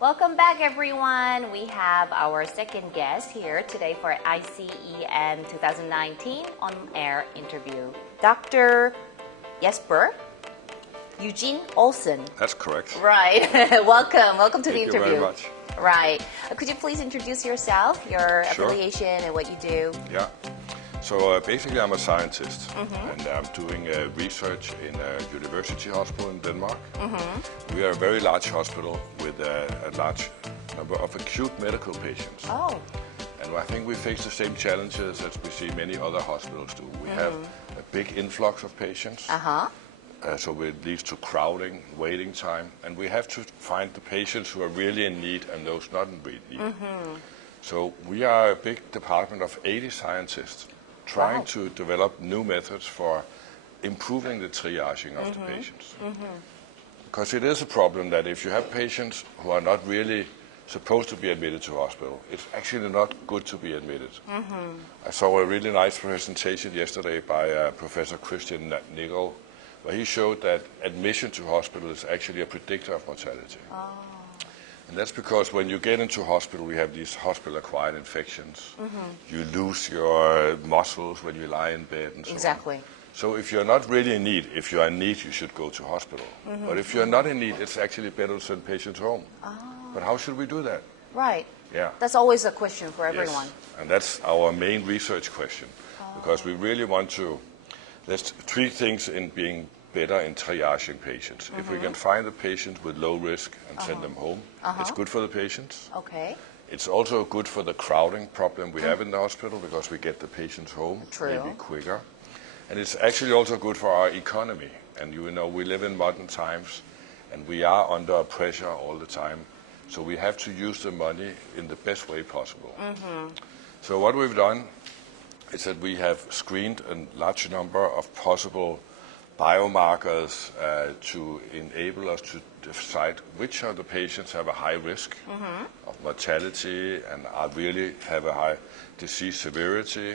Welcome back, everyone. We have our second guest here today for ICEM 2019 on-air interview, Dr. Jesper Eugen-Olsen. That's correct. Right. Welcome to the interview. Thank you very much. Right. Could you please introduce yourself, your Sure. affiliation, and what you do? Yeah. So basically, I'm a scientist, and I'm doing research in a university hospital in Denmark. We are a very large hospital with a large number of acute medical patients. Oh. And I think we face the same challenges as we see many other hospitals do. We have a big influx of patients, so it leads to crowding, waiting time, and we have to find the patients who are really in need and those not in real need. So we are a big department of 80 scientists trying to develop new methods for improving the triaging of the patients. Because it is a problem that if you have patients who are not really supposed to be admitted to hospital, it's actually not good to be admitted. I saw a really nice presentation yesterday by Professor Christian Nicol, where he showed that admission to hospital is actually a predictor of mortality. And that's because when you get into hospital, we have these hospital-acquired infections. You lose your muscles when you lie in bed and so on. So if you're not really in need, if you're in need, you should go to hospital. But if you're not in need, it's actually better to send patients home. But how should we do that? Right. Yeah. That's always a question for everyone. Yes. And that's our main research question. Because we really want to, there's three things in being better in triaging patients. If we can find the patients with low risk and send them home, it's good for the patients. Okay. It's also good for the crowding problem we have in the hospital because we get the patients home maybe quicker. And it's actually also good for our economy. And you know, we live in modern times and we are under pressure all the time. So we have to use the money in the best way possible. So what we've done is that we have screened a large number of possible biomarkers to enable us to decide which of the patients have a high risk of mortality and really have a high disease severity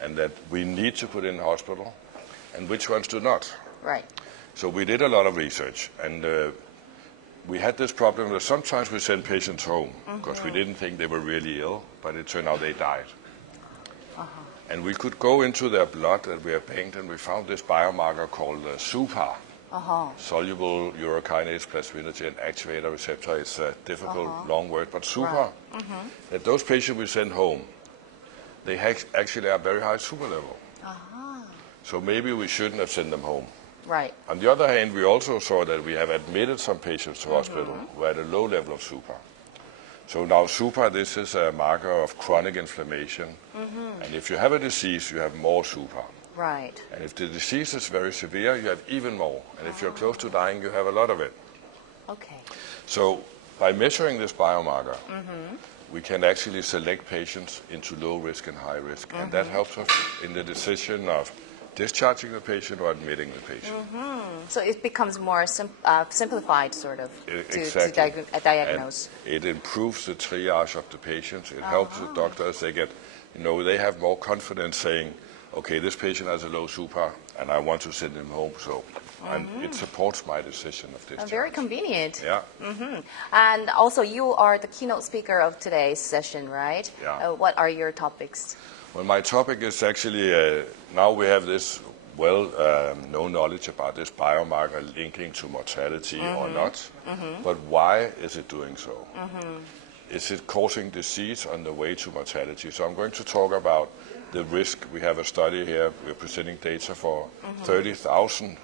and that we need to put in hospital and which ones do not. Right. So we did a lot of research and we had this problem that sometimes we send patients home because we didn't think they were really ill, but it turned out they died. And we could go into their blood that we have banked, and we found this biomarker called SUPAR, soluble urokinase plasminogen activator receptor. It's a difficult, long word, but SUPAR. That those patients we send home, they actually have very high SUPAR level. So maybe we shouldn't have sent them home. Right. On the other hand, we also saw that we have admitted some patients to hospital who had a low level of SUPAR. So now SUPAR, this is a marker of chronic inflammation. And if you have a disease, you have more SUPAR. Right. And if the disease is very severe, you have even more. And if you're close to dying, you have a lot of it. Okay. So by measuring this biomarker, we can actually select patients into low risk and high risk. And that helps us in the decision of discharging the patient or admitting the patient. So it becomes more simplified, sort of, to diagnose. And it improves the triage of the patients. It helps the doctors. They get, they have more confidence saying, okay, this patient has a low SUPAR, and I want to send him home. So, and it supports my decision of discharge. Very convenient. Yeah. And also, you are the keynote speaker of today's session, right? Yeah. What are your topics? Well, my topic is actually, now we have this known knowledge about this biomarker linking to mortality or not, but why is it doing so? Is it causing disease on the way to mortality? So I'm going to talk about the risk. We have a study here, we're presenting data for 30,000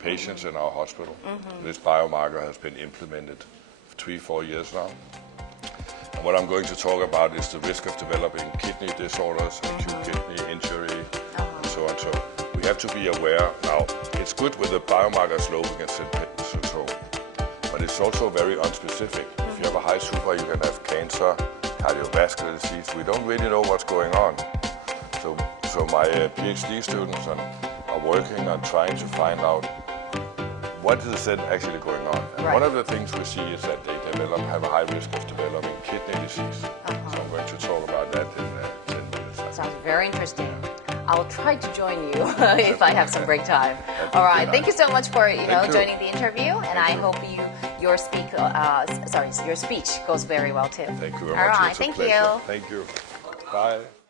patients in our hospital. This biomarker has been implemented for 3-4 years now. And what I'm going to talk about is the risk of developing kidney disorders, acute kidney injury, and so on. So we have to be aware. Now, it's good with the biomarkers low, we can send patients home. But it's also very unspecific. If you have a high SUPAR, you can have cancer, cardiovascular disease. We don't really know what's going on. So my PhD students are working on trying to find out what is then actually going on. And one of the things we see is that they have a high risk of developing kidney disease. So I'm going to talk about that in 10 minutes. Sounds very interesting. I'll try to join you if I have some break time. All right. Thank you so much for joining the interview, and I hope you your speech goes very well too. Thank you very All much. right, It's a thank pleasure. you. Thank you. Bye.